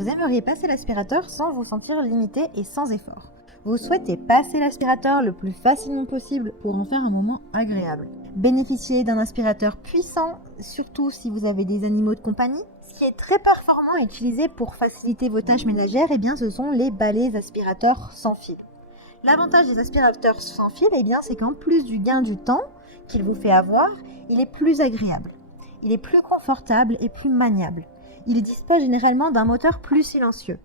Vous aimeriez passer l'aspirateur sans vous sentir limité et sans effort. Vous souhaitez passer l'aspirateur le plus facilement possible pour en faire un moment agréable. Bénéficiez d'un aspirateur puissant, surtout si vous avez des animaux de compagnie. Ce qui est très performant et utilisé pour faciliter vos tâches ménagères, eh bien, ce sont les balais aspirateurs sans fil. L'avantage des aspirateurs sans fil, eh bien, c'est qu'en plus du gain du temps qu'il vous fait avoir, il est plus agréable. Il est plus confortable et plus maniable. Il dispose généralement d'un moteur plus silencieux.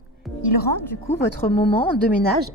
Il rend du coup votre moment de ménage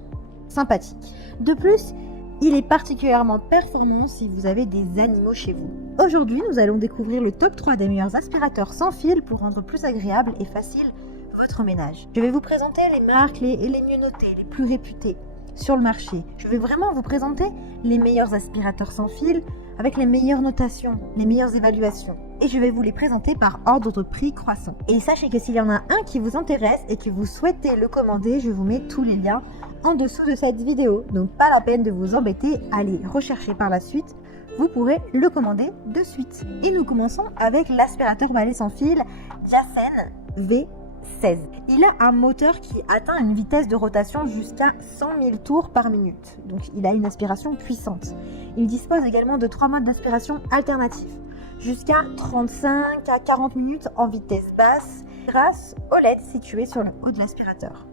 sympathique. De plus, il est particulièrement performant si vous avez des animaux chez vous. Aujourd'hui, nous allons découvrir le top 3 des meilleurs aspirateurs sans fil pour rendre plus agréable et facile votre ménage. Je vais vous présenter les marques les mieux notées, les plus réputées sur le marché. Je vais vraiment vous présenter les meilleurs aspirateurs sans fil avec les meilleures notations, les meilleures évaluations. Et je vais vous les présenter par ordre de prix croissant. Et sachez que s'il y en a un qui vous intéresse et que vous souhaitez le commander, je vous mets tous les liens en dessous de cette vidéo. Donc pas la peine de vous embêter, allez rechercher par la suite. Vous pourrez le commander de suite. Et nous commençons avec l'aspirateur balai sans fil Jassen V16. Il a un moteur qui atteint une vitesse de rotation jusqu'à 100 000 tours par minute. Donc il a une aspiration puissante. Il dispose également de 3 modes d'aspiration alternatifs, jusqu'à 35 à 40 minutes en vitesse basse grâce au LED situé sur le haut de l'aspirateur.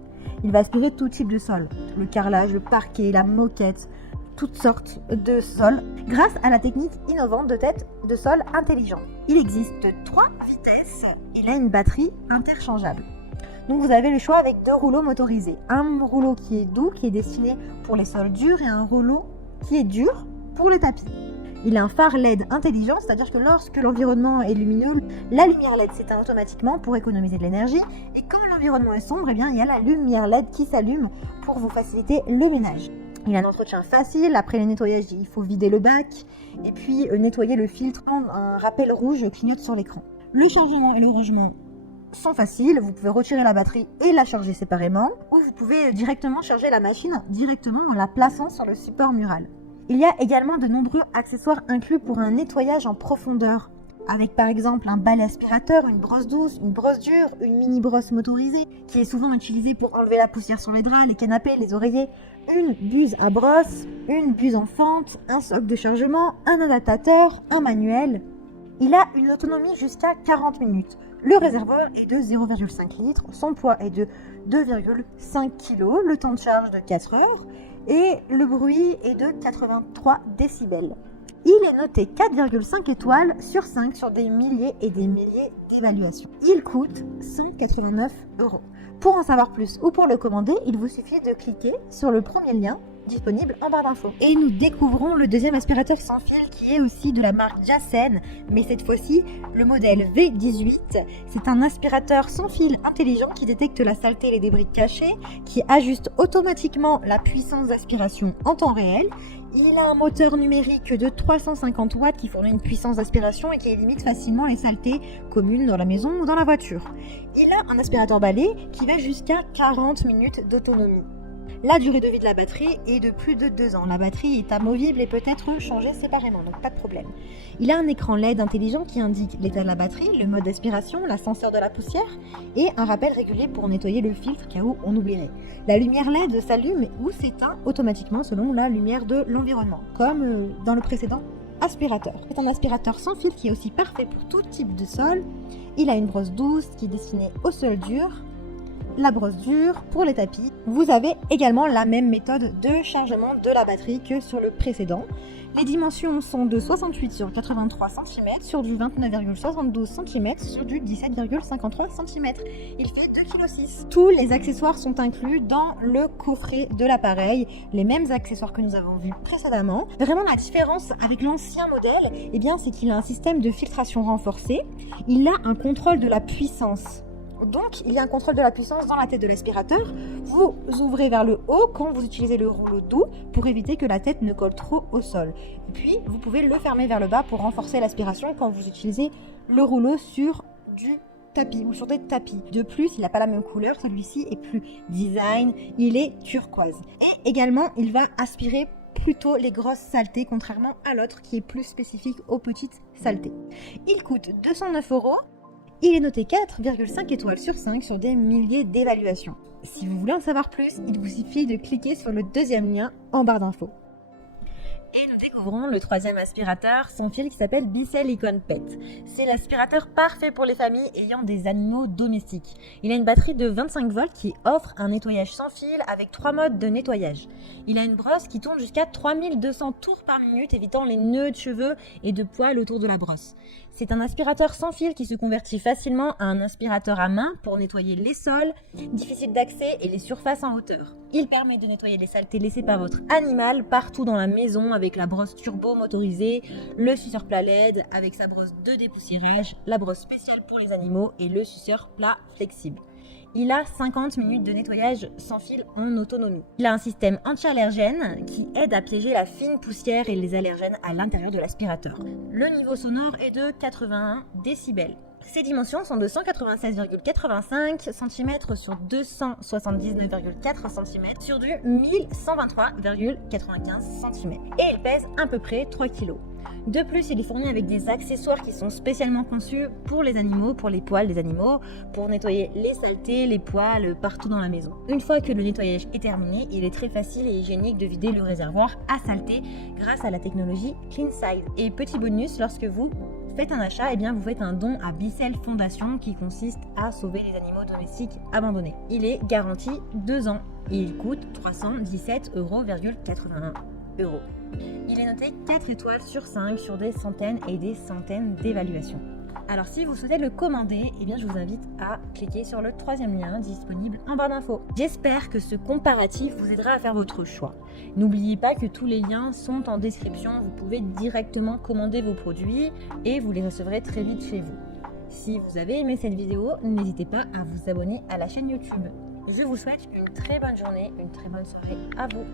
Il va aspirer tout type de sol, le carrelage, le parquet, la moquette, toutes sortes de sols, grâce à la technique innovante de tête de sol intelligent. Il existe 3 vitesses, il a une batterie interchangeable. Donc vous avez le choix avec 2 rouleaux motorisés. Un rouleau qui est doux, qui est destiné pour les sols durs, et un rouleau qui est dur pour les tapis. Il a un phare LED intelligent, c'est-à-dire que lorsque l'environnement est lumineux, la lumière LED s'éteint automatiquement pour économiser de l'énergie. Et quand l'environnement est sombre, eh bien, il y a la lumière LED qui s'allume pour vous faciliter le ménage. Il a un entretien facile, après le nettoyage, il faut vider le bac et puis nettoyer le filtre. Un rappel rouge clignote sur l'écran. Le chargement et le rangement sont faciles, vous pouvez retirer la batterie et la charger séparément, ou vous pouvez directement charger la machine directement en la plaçant sur le support mural. Il y a également de nombreux accessoires inclus pour un nettoyage en profondeur, avec par exemple un balai aspirateur, une brosse douce, une brosse dure, une mini brosse motorisée, qui est souvent utilisée pour enlever la poussière sur les draps, les canapés, les oreillers, une buse à brosse, une buse en fente, un socle de chargement, un adaptateur, un manuel. Il a une autonomie jusqu'à 40 minutes. Le réservoir est de 0,5 litres, son poids est de 2,5 kg, le temps de charge de 4 heures et le bruit est de 83 décibels. Il est noté 4,5 étoiles sur 5 sur des milliers et des milliers d'évaluations. Il coûte 189 €. Pour en savoir plus ou pour le commander, il vous suffit de cliquer sur le premier lien disponible en barre d'infos. Et nous découvrons le deuxième aspirateur sans fil qui est aussi de la marque Jassen, mais cette fois-ci le modèle V18. C'est un aspirateur sans fil intelligent qui détecte la saleté et les débris cachés, qui ajuste automatiquement la puissance d'aspiration en temps réel. Il a un moteur numérique de 350 watts qui fournit une puissance d'aspiration et qui élimine facilement les saletés communes dans la maison ou dans la voiture. Il a un aspirateur balai qui va jusqu'à 40 minutes d'autonomie. La durée de vie de la batterie est de plus de 2 ans. La batterie est amovible et peut être changée séparément, donc pas de problème. Il a un écran LED intelligent qui indique l'état de la batterie, le mode d'aspiration, l'ascenseur de la poussière et un rappel régulier pour nettoyer le filtre car où on oublierait. La lumière LED s'allume ou s'éteint automatiquement selon la lumière de l'environnement, comme dans le précédent aspirateur. C'est un aspirateur sans fil qui est aussi parfait pour tout type de sol. Il a une brosse douce qui est destinée au sol dur, la brosse dure pour les tapis. Vous avez également la même méthode de chargement de la batterie que sur le précédent. Les dimensions sont de 68 sur 83 cm, sur du 29,72 cm, sur du 17,53 cm. Il fait 2,6 kg. Tous les accessoires sont inclus dans le coffret de l'appareil, les mêmes accessoires que nous avons vus précédemment. Vraiment, la différence avec l'ancien modèle, eh bien, c'est qu'il a un système de filtration renforcé. Il a un contrôle de la puissance. Donc, il y a un contrôle de la puissance dans la tête de l'aspirateur. Vous ouvrez vers le haut quand vous utilisez le rouleau doux pour éviter que la tête ne colle trop au sol. Et puis, vous pouvez le fermer vers le bas pour renforcer l'aspiration quand vous utilisez le rouleau sur du tapis ou sur des tapis. De plus, il n'a pas la même couleur, celui-ci est plus design, il est turquoise. Et également, il va aspirer plutôt les grosses saletés, contrairement à l'autre qui est plus spécifique aux petites saletés. Il coûte 209 €. Il est noté 4,5 étoiles sur 5 sur des milliers d'évaluations. Si vous voulez en savoir plus, il vous suffit de cliquer sur le deuxième lien en barre d'infos. Et nous découvrons le troisième aspirateur sans fil qui s'appelle Bicel Icon Pet. C'est l'aspirateur parfait pour les familles ayant des animaux domestiques. Il a une batterie de 25 volts qui offre un nettoyage sans fil avec 3 modes de nettoyage. Il a une brosse qui tourne jusqu'à 3200 tours par minute, évitant les nœuds de cheveux et de poils autour de la brosse. C'est un aspirateur sans fil qui se convertit facilement à un aspirateur à main pour nettoyer les sols, difficiles d'accès et les surfaces en hauteur. Il permet de nettoyer les saletés laissées par votre animal partout dans la maison avec la brosse turbo motorisée, le suceur plat LED avec sa brosse de dépoussiérage, la brosse spéciale pour les animaux et le suceur plat flexible. Il a 50 minutes de nettoyage sans fil en autonomie. Il a un système anti-allergène qui aide à piéger la fine poussière et les allergènes à l'intérieur de l'aspirateur. Le niveau sonore est de 81 décibels. Ses dimensions sont de 196,85 cm sur 279,4 cm sur du 1123,95 cm. Et il pèse à peu près 3 kg. De plus, il est fourni avec des accessoires qui sont spécialement conçus pour les animaux, pour les poils des animaux, pour nettoyer les saletés, les poils partout dans la maison. Une fois que le nettoyage est terminé, il est très facile et hygiénique de vider le réservoir à saleté grâce à la technologie CleanSide. Et petit bonus, lorsque vous faites un achat, vous faites un don à Bicel Fondation qui consiste à sauver les animaux domestiques abandonnés. Il est garanti 2 ans et il coûte 317,81 €. Il est noté 4 étoiles sur 5 sur des centaines et des centaines d'évaluations. Alors si vous souhaitez le commander, je vous invite à cliquer sur le troisième lien disponible en barre d'infos. J'espère que ce comparatif vous aidera à faire votre choix. N'oubliez pas que tous les liens sont en description, vous pouvez directement commander vos produits et vous les recevrez très vite chez vous. Si vous avez aimé cette vidéo, n'hésitez pas à vous abonner à la chaîne YouTube. Je vous souhaite une très bonne journée, une très bonne soirée à vous.